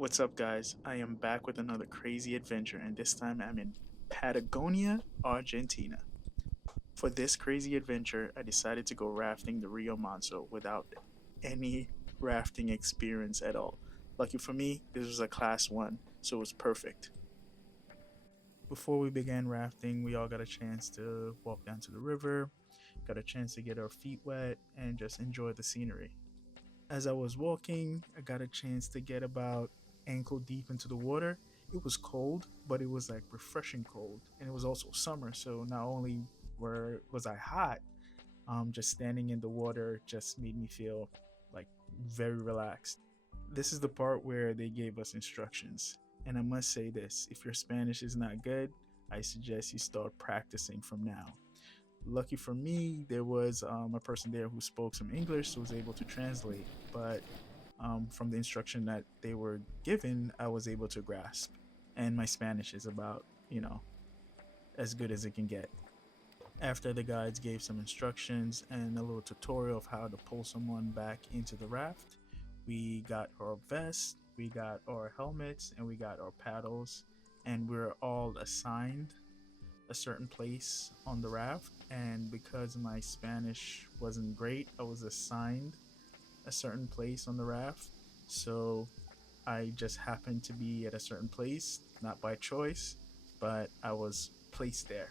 What's up, guys? I am back with another crazy adventure, and this time I'm in Patagonia, Argentina. For this crazy adventure, I decided to go rafting the Rio Manso without any rafting experience at all. Lucky for me, this was a class 1, so it was perfect. Before we began rafting, we all got a chance to walk down to the river, got a chance to get our feet wet, and just enjoy the scenery. As I was walking, I got a chance to get about ankle deep into the water. It was cold, but it was like refreshing cold, and it was also summer. So not only was I hot, just standing in the water just made me feel like very relaxed. This is the part where they gave us instructions, and I must say this: if your Spanish is not good, I suggest you start practicing from now. Lucky for me, there was a person there who spoke some English, so was able to translate. But from the instruction that they were given, I was able to grasp. And my Spanish is about, as good as it can get. After the guides gave some instructions and a little tutorial of how to pull someone back into the raft, we got our vests, we got our helmets, and we got our paddles, and we are all assigned a certain place on the raft. And because my Spanish wasn't great, I was assigned a certain place on the raft. So I just happened to be at a certain place, not by choice, but I was placed there.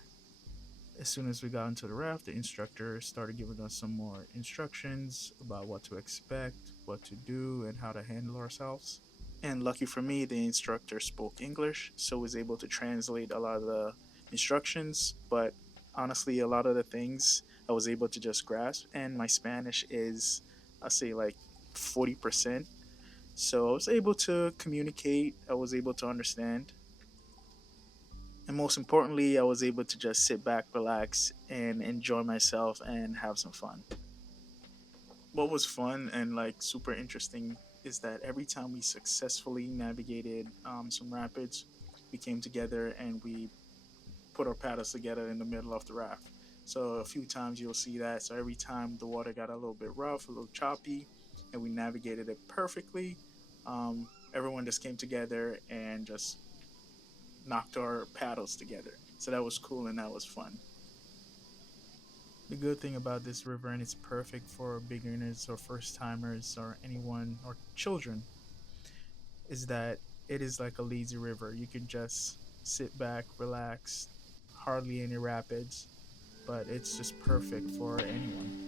As soon as we got into the raft, the instructor started giving us some more instructions about what to expect, what to do, and how to handle ourselves. And lucky for me, the instructor spoke English, so was able to translate a lot of the instructions. But honestly, a lot of the things I was able to just grasp, and my Spanish is, I'll say, like 40%. So I was able to communicate, I was able to understand, and most importantly, I was able to just sit back, relax, and enjoy myself and have some fun. What was fun and like super interesting is that every time we successfully navigated some rapids, we came together and we put our paddles together in the middle of the raft. So a few times you'll see that. So every time the water got a little bit rough, a little choppy, and we navigated it perfectly, everyone just came together and just knocked our paddles together. So that was cool and that was fun. The good thing about this river, and it's perfect for beginners or first timers or anyone or children, is that it is like a lazy river. You can just sit back, relax, hardly any rapids, but it's just perfect for anyone.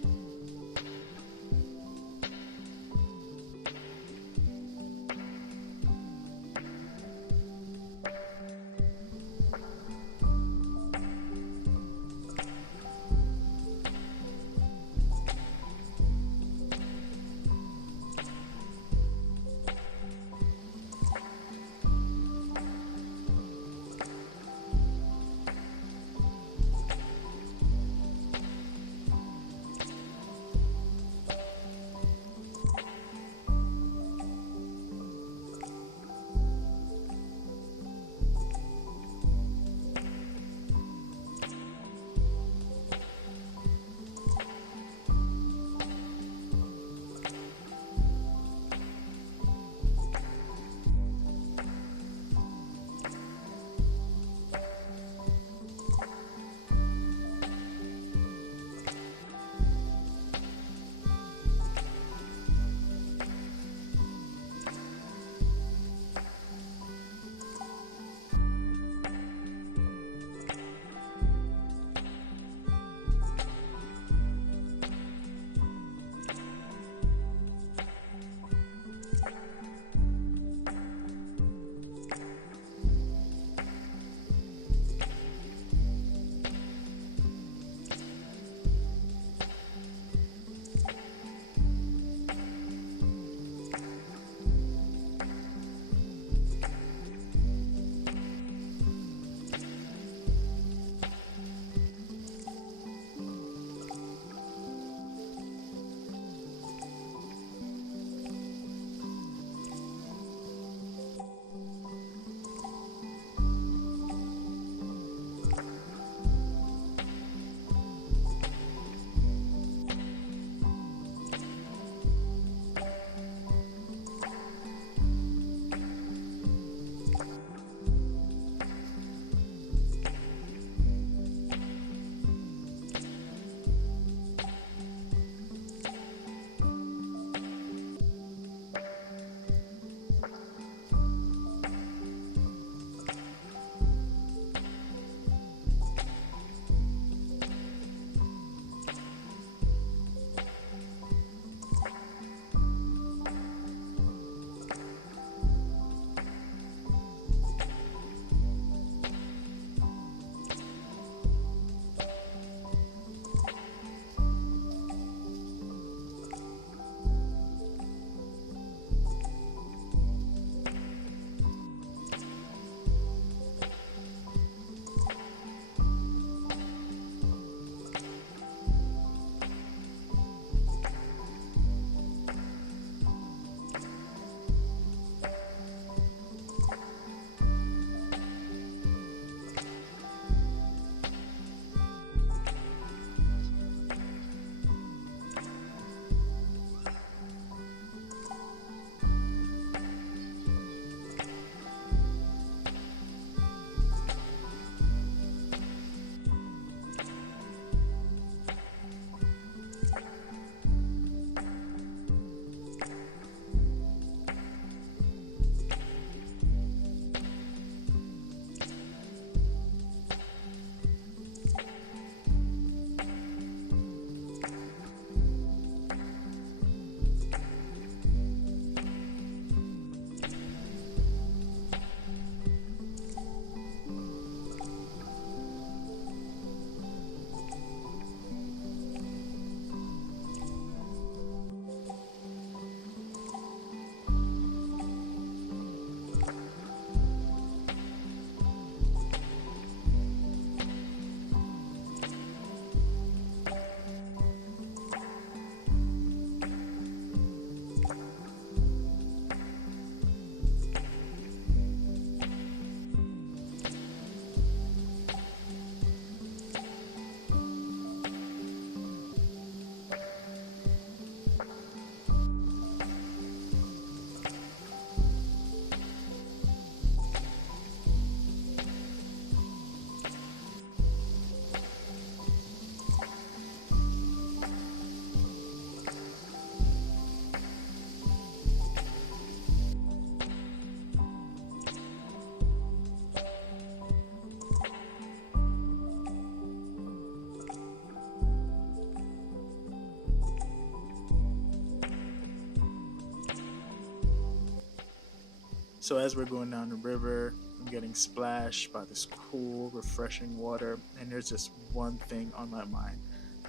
So as we're going down the river, I'm getting splashed by this cool, refreshing water, and there's just one thing on my mind.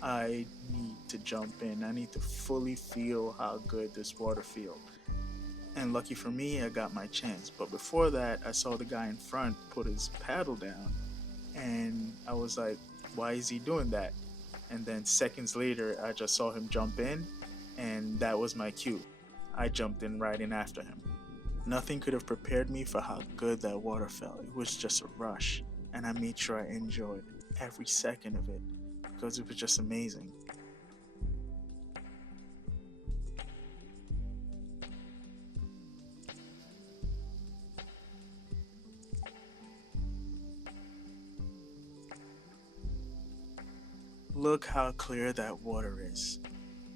I need to jump in. I need to fully feel how good this water feels. And lucky for me, I got my chance. But before that, I saw the guy in front put his paddle down, and I was like, why is he doing that? And then seconds later, I just saw him jump in, and that was my cue. I jumped in right in after him. Nothing could have prepared me for how good that water felt. It was just a rush, and I made sure I enjoyed every second of it because it was just amazing. Look how clear that water is.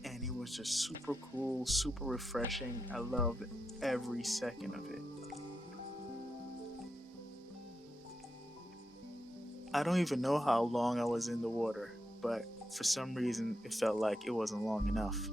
And it was just super cool, super refreshing. I loved every second of it. I don't even know how long I was in the water, but for some reason it felt like it wasn't long enough.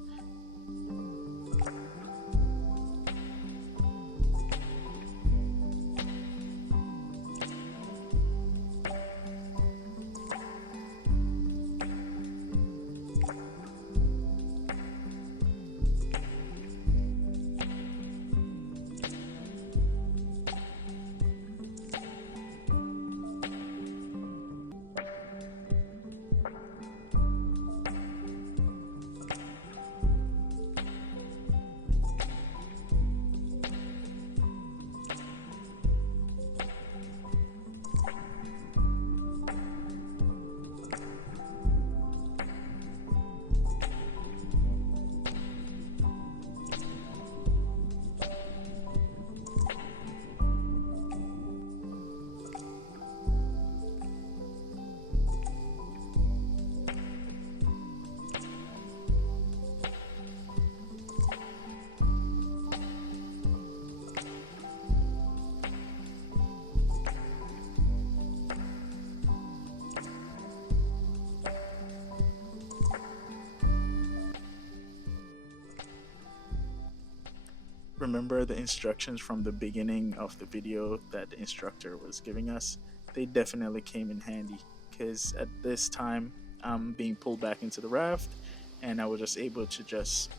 Remember the instructions from the beginning of the video that the instructor was giving us? They definitely came in handy because at this time I'm being pulled back into the raft and I was just able to just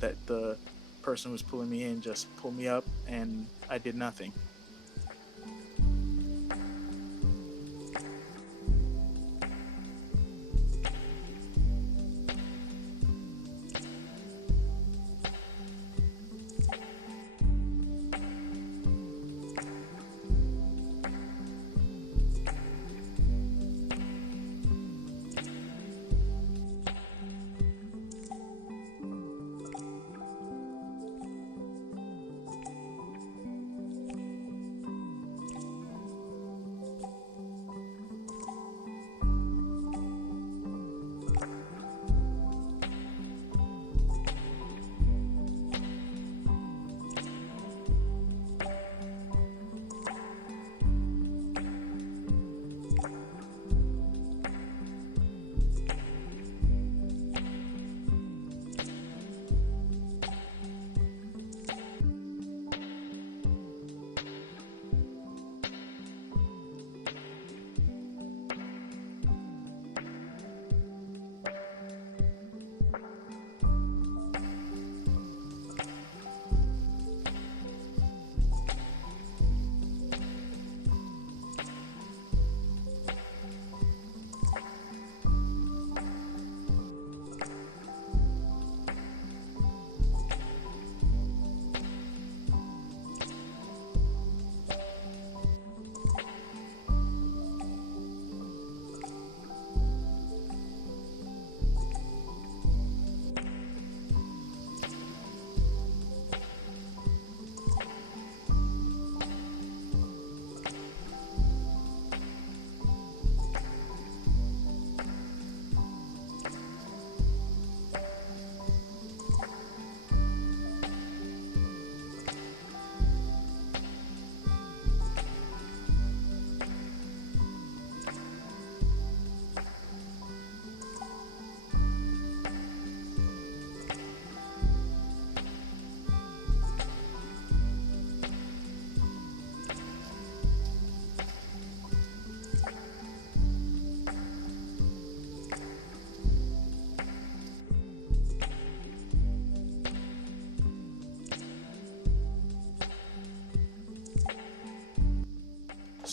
let the person who was pulling me in just pull me up and I did nothing.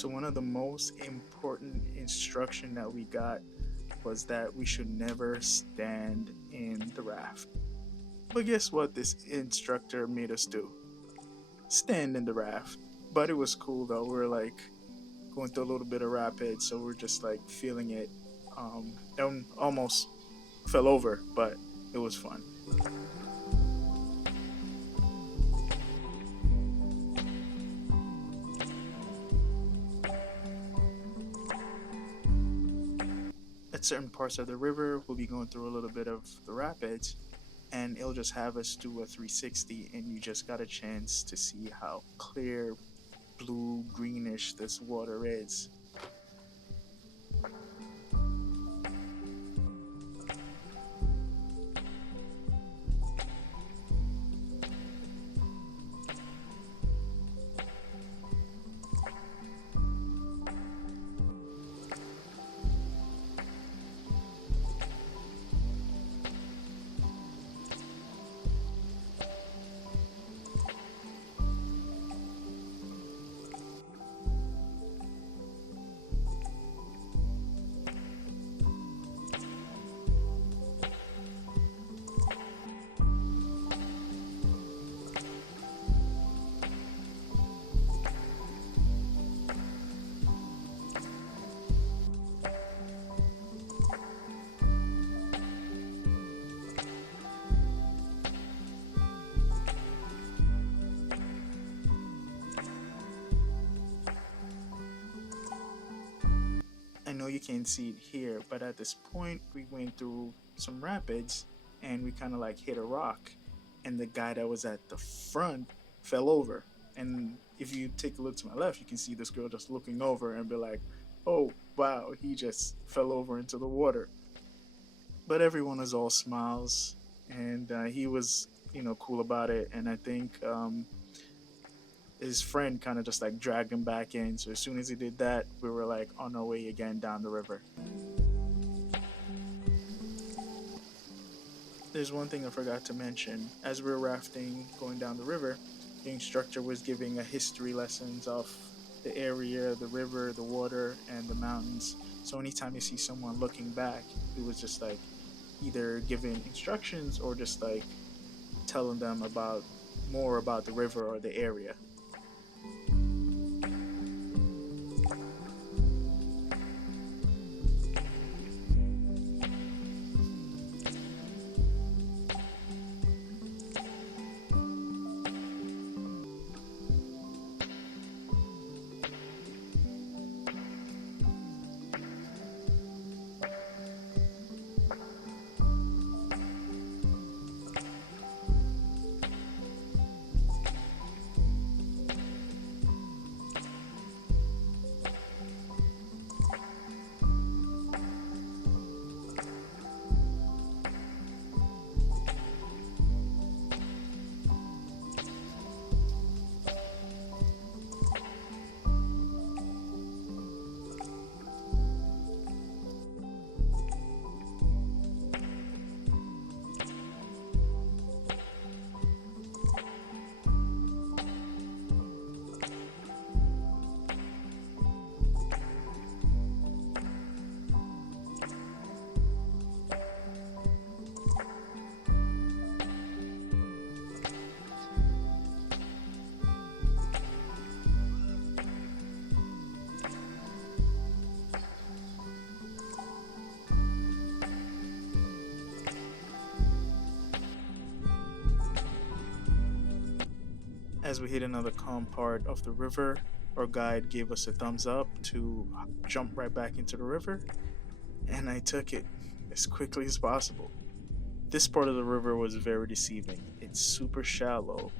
So one of the most important instruction that we got was that we should never stand in the raft. But guess what this instructor made us do? Stand in the raft. But it was cool though. We were like going through a little bit of rapid, so we're just like feeling it. And almost fell over, but it was fun. At certain parts of the river, we'll be going through a little bit of the rapids, and it'll just have us do a 360, and you just got a chance to see how clear, blue, greenish this water is. I know you can't see it here, but at this point, we went through some rapids and we kind of like hit a rock, and the guy that was at the front fell over. And if you take a look to my left, you can see this girl just looking over and be like, oh, wow, he just fell over into the water. But everyone was all smiles, and he was, cool about it. And I think his friend kind of just like dragged him back in. So as soon as he did that, we were like on our way again down the river. There's one thing I forgot to mention. As we were rafting going down the river, the instructor was giving a history lessons of the area, the river, the water, and the mountains. So anytime you see someone looking back, it was just like either giving instructions or just like telling them about more about the river or the area. As we hit another calm part of the river, our guide gave us a thumbs up to jump right back into the river, and I took it as quickly as possible. This part of the river was very deceiving. It's super shallow,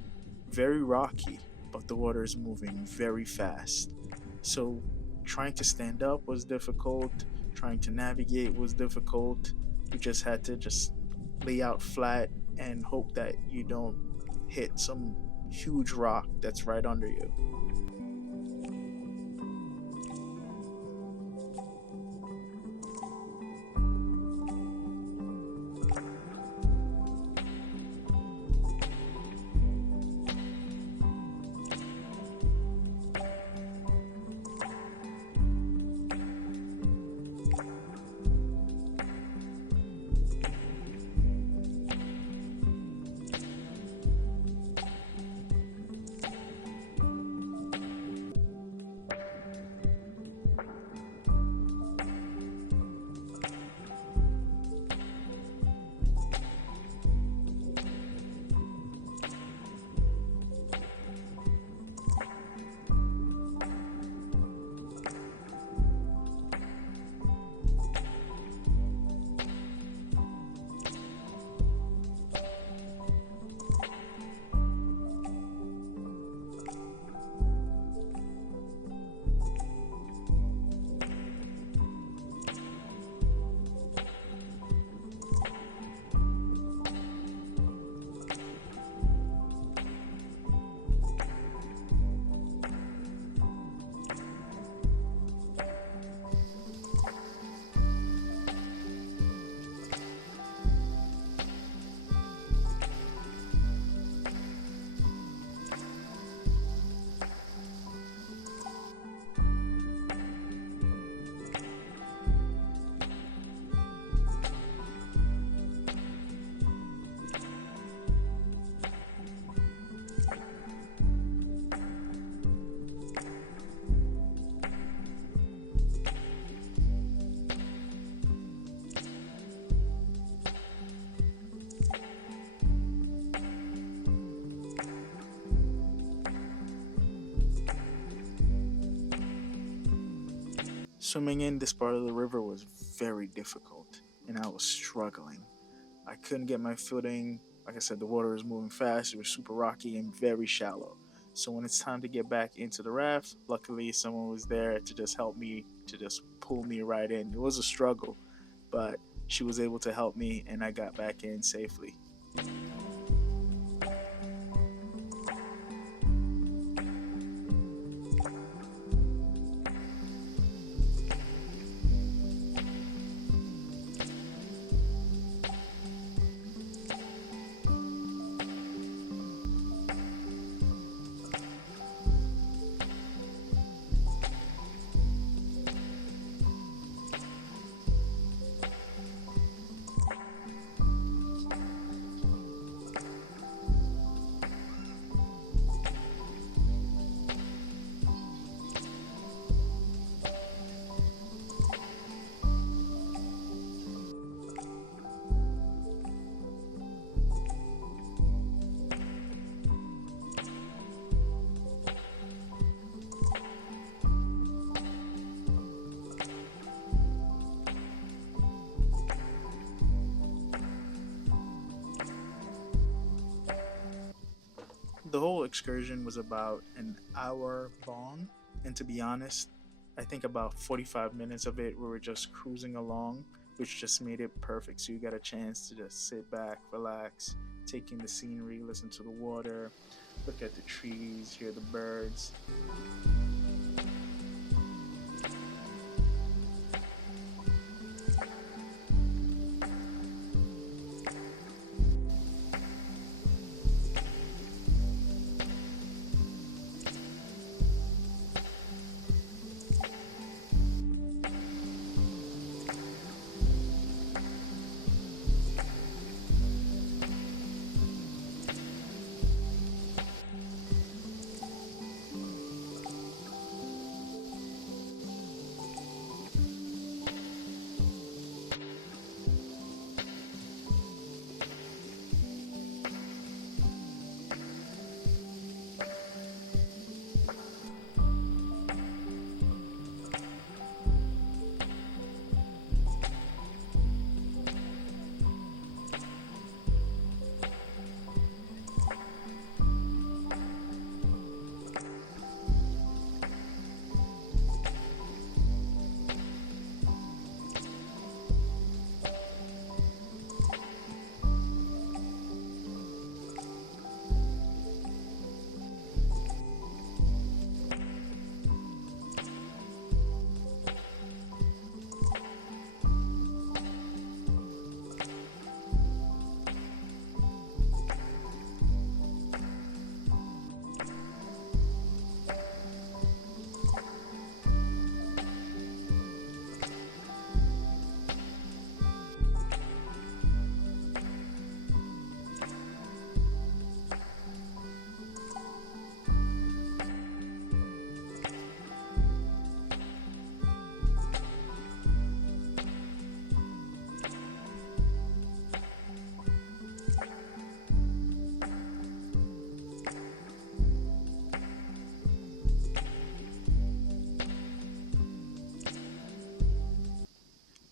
very rocky, but the water is moving very fast. So trying to stand up was difficult, trying to navigate was difficult. You just had to just lay out flat and hope that you don't hit some huge rock that's right under you. Swimming in this part of the river was very difficult, and I was struggling. I couldn't get my footing. Like I said, the water was moving fast, it was super rocky and very shallow. So when it's time to get back into the raft, luckily someone was there to just help me, to just pull me right in. It was a struggle, but she was able to help me and I got back in safely. The whole excursion was about an hour long, and to be honest, I think about 45 minutes of it we were just cruising along, which just made it perfect. So you got a chance to just sit back, relax, take in the scenery, listen to the water, look at the trees, hear the birds.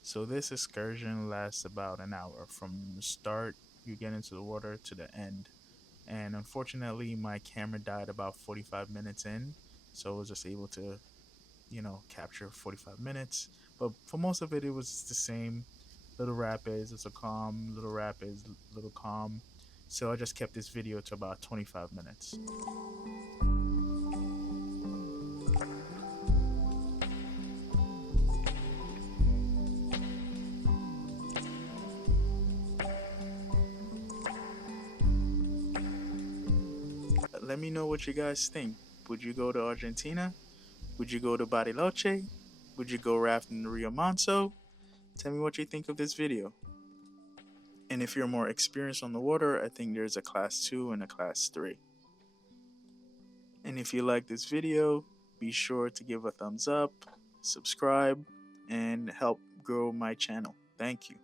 So this excursion lasts about an hour from the start you get into the water to the end. And unfortunately, my camera died about 45 minutes in, so I was just able to, capture 45 minutes. But for most of it, it was the same. Little rapids, it's a calm, little rapids, little calm. So I just kept this video to about 25 minutes. Let me know what you guys think. Would you go to Argentina? Would you go to Bariloche? Would you go rafting in Rio Manso? Tell me what you think of this video. And if you're more experienced on the water, I think there's a class 2 and a class 3. And if you like this video, be sure to give a thumbs up, subscribe, and help grow my channel. Thank you.